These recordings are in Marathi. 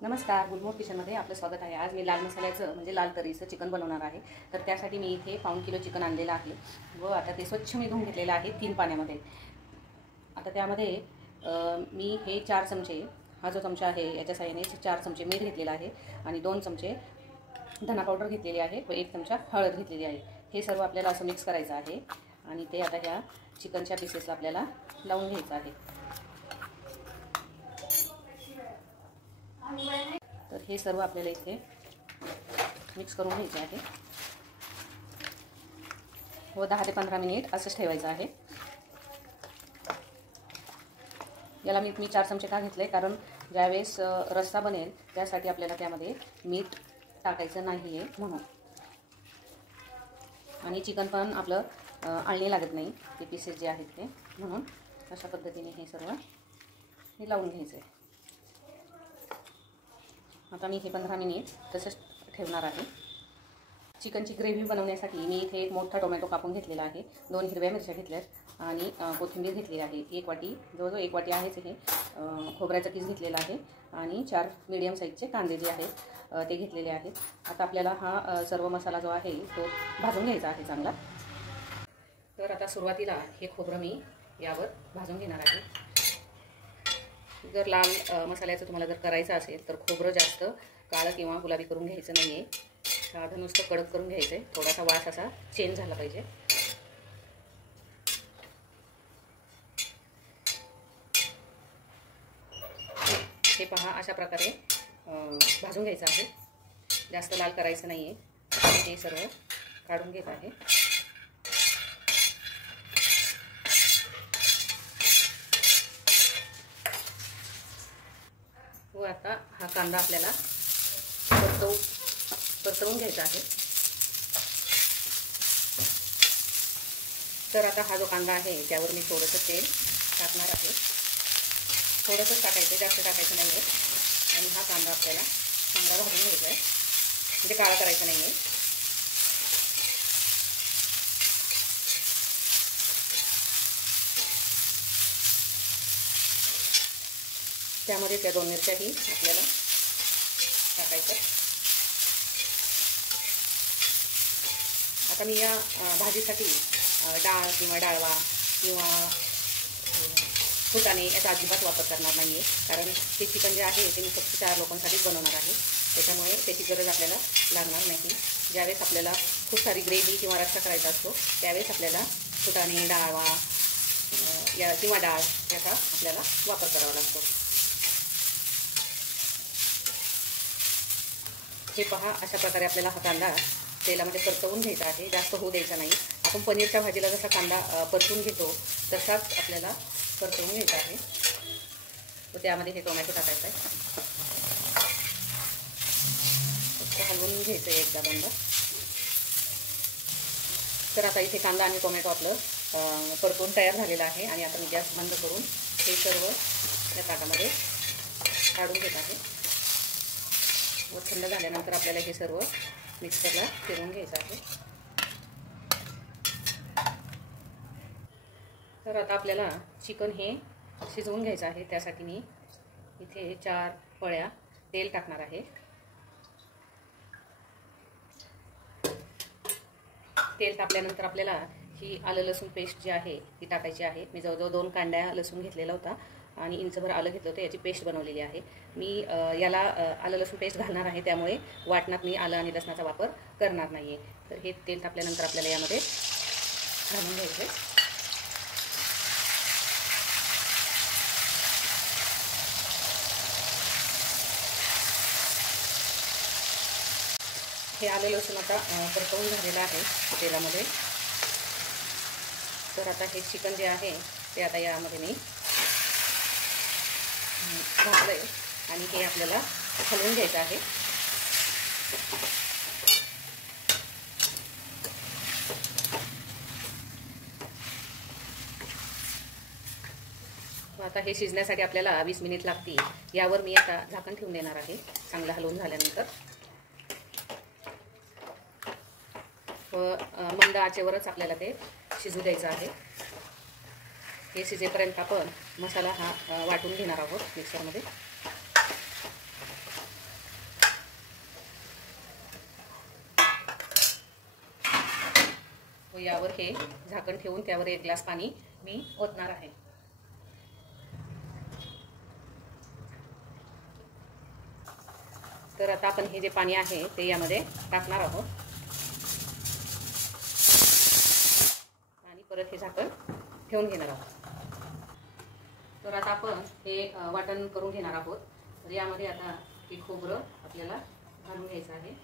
नमस्कार, गुलमोहर किचनमध्ये आपलं स्वागत आहे। आज मी लाल मसाल्याचं म्हणजे लाल तर्रीचं चिकन बनवणार आहे। तर त्यासाठी मी इथे 1.5 किलो चिकन आणलेलं आहे व आता ते स्वच्छ मी धुवून घेतलेलं आहे 3 पाण्यामध्ये। आता त्यामध्ये मी हे 4 चमचे, हा जो चमचा आहे याच्या साहाय्याने 4 चमचे मीठ घेतलेलं आहे आणि 2 चमचे धना पावडर घेतलेली आहे व 1 चमचा हळद घेतलेली आहे। हे सर्व आपल्याला असं मिक्स करायचं आहे आणि ते आता ह्या चिकनच्या पीसेसला आपल्याला लावून घ्यायचं आहे। तर हे सर्व आपल्याला इथे मिक्स करून घ्यायचे आहे व 10 ते 15 मिनिट असंच ठेवायचं आहे। याला मी 4 चमचे का घेतले, कारण ज्यावेळेस रस्सा बनेल त्यासाठी आपल्याला त्यामध्ये मीठ टाकायचं नाही आहे म्हणून, आणि चिकन पण आपलं आळणी लागत नाही ते पीसेस जे आहेत ते, म्हणून अशा पद्धतीने हे सर्व हे लावून घ्यायचं आहे। आता मी हे 15 मिनिट तसंच ठेवणार आहे। चिकनची ग्रेव्ही बनवण्यासाठी मी इथे एक मोठा टोमॅटो कापून घेतलेला आहे, 2 हिरव्या मिरच्या घेतल्यात आणि कोथिंबीर घेतलेली आहे 1 वाटी, जवळजवळ 1 वाटी आहेच हे। खोबऱ्याचा किस घेतलेला आहे आणि 4 मीडियम साईजचे कांदे जे आहेत ते घेतलेले आहेत। आता आपल्याला हा सर्व मसाला जो आहे तो भाजून घ्यायचा आहे चांगला। तर आता सुरुवातीला हे खोबरं मी यावर भाजून घेणार आहे। जर लाल मसाल्याचं तुम्हाला जर करायचं असेल तर खोबरं जास्त काळं किंवा गुलाबी करून घ्यायचं नाही आहे, साधं नुसतं कडक करून घ्यायचं आहे, थोडासा वास असा चेंज झाला पाहिजे। हे पहा, अशा प्रकारे भाजून घ्यायचं आहे, जास्त लाल करायचं नाही आहे। हे सर्व काढून घेत आहे। व आता हा कांदा आपल्याला परतवून घ्यायचा आहे। तर आता हा जो कांदा आहे त्यावर मी थोडंसं तेल टाकणार आहे, थोडंसं टाकायचं, जास्त टाकायचं नाही आहे। आणि हा कांदा आपल्याला चांगला भाजून घ्यायचा आहे, म्हणजे काळा करायचा नाही आहे। त्यामध्ये त्या 2 मिरच्याही आपल्याला टाकायचं। आता मी या भाजीसाठी डाळ किंवा डाळवा किंवा फुटाणे याचा अजिबात वापर करणार नाही आहे, कारण ते चिकन जे आहे ते मी फक्त 4 लोकांसाठीच बनवणार आहे, त्याच्यामुळे त्याची गरज आपल्याला लागणार नाही। ज्यावेळेस आपल्याला खूप सारी ग्रेव्ही किंवा रस्सा करायचा असतो त्यावेळेस आपल्याला फुटाणे, डाळवा किंवा डाळ याचा आपल्याला वापर करावा लागतो। हे पहा, अशा प्रकारे आपल्याला हा कांदा तेलामध्ये परतवून घ्यायचा आहे, जास्त होऊ द्यायचा नाही। आपण पनीरच्या भाजीला जसा कांदा परतवून घेतो तसाच आपल्याला परतवून घ्यायचा आहे व त्यामध्ये हे टोमॅटो टाकायचं आहे, फक्त हलवून घ्यायचं आहे एकदा बंद। तर आता इथे कांदा आणि टोमॅटो आपलं परतवून तयार झालेला आहे आणि आता मी गॅस बंद करून हे सर्व या ताटामध्ये काढून घेत आहे व थंड झाल्यानंतर आपल्याला हे सर्व मिक्सरला फिरवून घ्यायचं आहे। तर आता आपल्याला चिकन हे शिजवून घ्यायचं आहे, त्यासाठी मी इथे 4 पळ्या तेल टाकणार आहे। तेल टाकल्यानंतर आपल्याला ही आलं लसूण पेस्ट जी आहे ती टाकायची आहे। मी जवळजवळ 2 कांड्या लसूण घेतलेला होता आणि इंचभर आलं घेतलं होतं, याची पेस्ट बनवलेली आहे। मी याला आलं लसूण पेस्ट घालणार आहे, त्यामुळे वाटणात मी आलं आणि लसणाचा वापर करणार नाही आहे। तर हे तेल टाकल्यानंतर आपल्याला यामध्ये घालून घ्यायचं आहे। हे आलं लसूण आता परतवून झालेलं आहे तेलामध्ये। तर आता हे चिकन जे आहे ते आता यामध्ये मी घातलंय आणि हे आपल्याला हलवून घ्यायचं आहे। आता हे शिजण्यासाठी आपल्याला 20 मिनिट लागतील। यावर मी आता झाकण ठेवून देणार आहे चांगलं हलवून झाल्यानंतर, व मंद आचेवरच आपल्याला ते शिजू द्यायचं आहे। हे शिजेपर्यंत आपण मसाला हा वाटून घेणार आहोत मिक्सरमध्ये। यावर हे झाकण ठेवून त्यावर 1 ग्लास पाणी मी ओतणार आहे. तर आता आपण हे जे पाणी आहे ते यामध्ये टाकणार आहोत आणि परत हे झाकण ठेवून घेणार आहोत. तर आता आपण हे वाटण करून घेणार आहोत. तर यामध्ये आता हे खोबरं आपल्याला घालून घ्यायचं आहे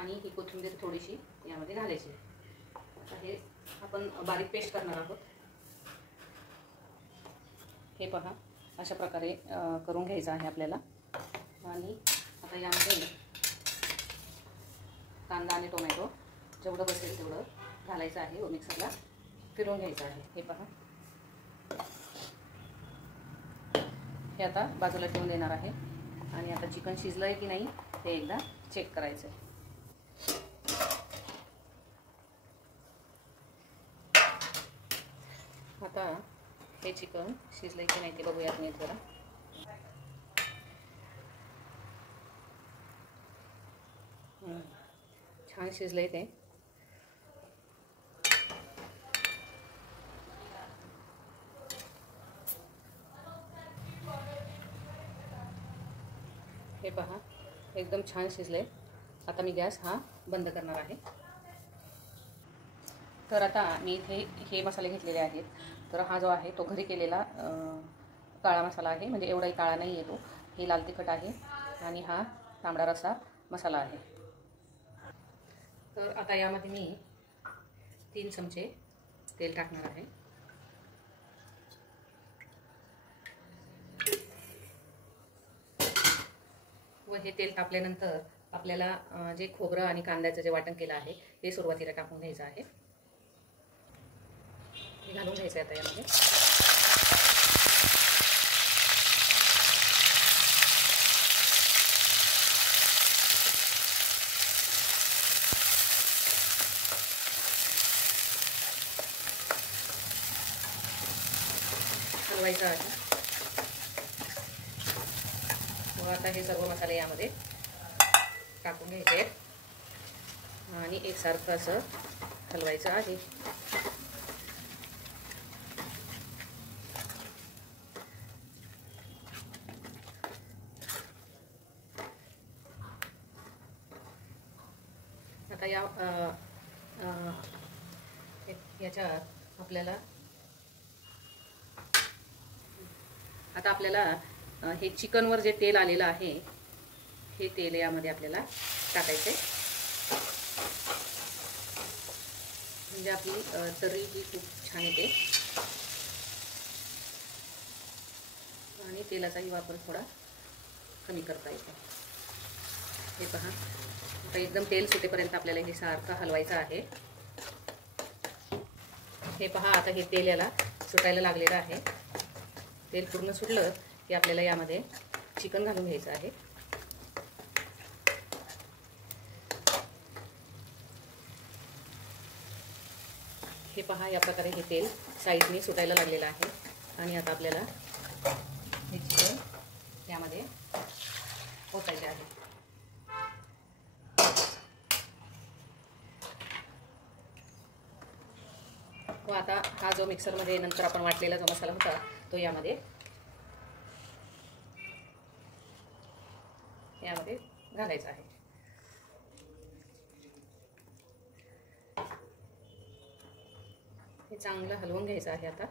आणि ही कोथिंबीर थोडीशी यामध्ये घालायची. आता हे आपण बारीक पेस्ट करणार आहोत. हे पहा, अशा प्रकारे करून घ्यायचं आहे आपल्याला. आणि आता यामध्ये कांदा आणि टोमॅटो जेवढं बसेल तेवढं घालायचं आहे व मिक्सरला फिरवून घ्यायचं आहे. हे पहा, हे आता बाजूला ठेवून देणार आहे. आणि आता चिकन शिजलं आहे की नाही ते एकदा चेक करायचं आहे. आता हे चिकन शिजलं की नाही ते बघूयात मी जरा. छान शिजलंय ते. हे पहा, एकदम छान शिजले. आता मी गॅस हा बंद करणार आहे. तर आता मी इथे हे मसाले घेतलेले आहेत. तर हा जो आहे तो घरी केलेला काळा मसाला आहे, म्हणजे एवढाही काळा नाही आहे तो. हे लाल तिखट आहे आणि हा तांबडा रस्सा मसाला आहे. तर आता यामध्ये मी 3 चमचे तेल टाकणार आहे. व हे तेल तापल्यानंतर आपल्याला जे खोबरं आणि कांद्याचं जे वाटण केलं आहे ते सुरुवातीला टाकून घ्यायचं आहे. हे घालून घ्यायचं आहे आता यामध्ये. हलवायचं आहे. मग आता हे सर्व मसाले यामध्ये टाकून घ्यायचे आणि एकसारखं असं हलवायचं आहे. आता याच्यात आपल्याला हे चिकनवर जे तेल आलेलं आहे हे तेल यामध्ये आपल्याला टाकायचे. म्हणजे आपली तर्री ही खूप छान येते आणि तेलाचाही वापर थोडा कमी करता येतो. हे पहा, आता एकदम तेल सुटेपर्यंत आपल्याला हे सारखं हलवायचं आहे. हे पहा, आता हे तेल याला सुटायला लागलेलं आहे. तेल पूर्ण सुटलं की आपल्याला यामध्ये चिकन घालून घ्यायचं आहे. हे पहा, या प्रकारे हे तेल साईडने सुटायला लागलेलं आहे. आणि आता आपल्याला हे चिकन यामध्ये ओतायचे आहे. व आता हा जो मिक्सरमध्ये नंतर आपण वाटलेला जो मसाला होता तो यामध्ये घालायचा आहे. हे चांगलं हलवून घ्यायचं आहे. आता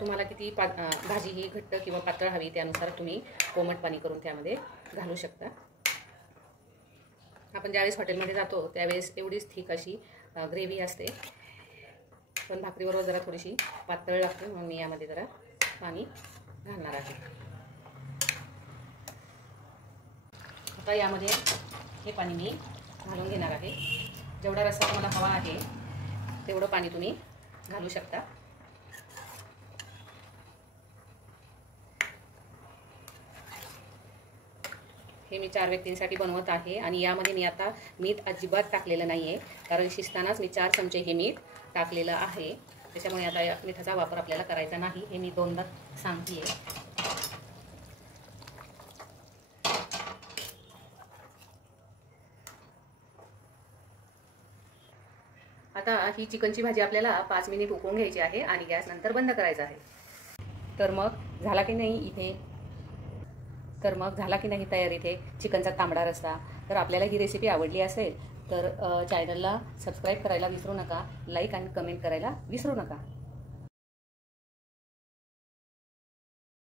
तुम्हाला किती भाजी ही घट्ट किंवा पातळ हवी त्यानुसार तुम्ही कोमट पाणी करून त्यामध्ये घालू शकता. आपण ज्यावेळेस हॉटेलमध्ये जातो त्यावेळेस एवढीच थिक अशी ग्रेव्ही असते, पण भाकरीबरोबर जरा थोडीशी पातळ लागते, म्हणून मी यामध्ये जरा पाणी घालणार आहे. आता यामध्ये हे पाणी मी घालून घेणार आहे. जेवढा रस्सा तुम्हाला हवा आहे तेवढं पाणी तुम्ही घालू शकता. हे मी 4 व्यक्तींसाठी बनवत आहे आणि यामध्ये मी आता मीठ अजिबात टाकलेलं नाही आहे, कारण शिजतानाच मी 4 चमचे हे मीठ टाकलेलं आहे. त्याच्यामुळे आता या मिठाचा वापर आपल्याला करायचा नाही, हे मी 2दा सांगते आहे. आता ही चिकनची भाजी आपल्याला 5 मिनिट उकळून घ्यायची आहे आणि गॅस नंतर बंद करायचा आहे. तर मग झाला की नाही तयार इथे चिकनचा तांबडा रस्सा. तर आपल्याला ही रेसिपी आवडली असेल तर चॅनलला सबस्क्राईब करायला विसरू नका, लाईक आणि कमेंट करायला विसरू नका.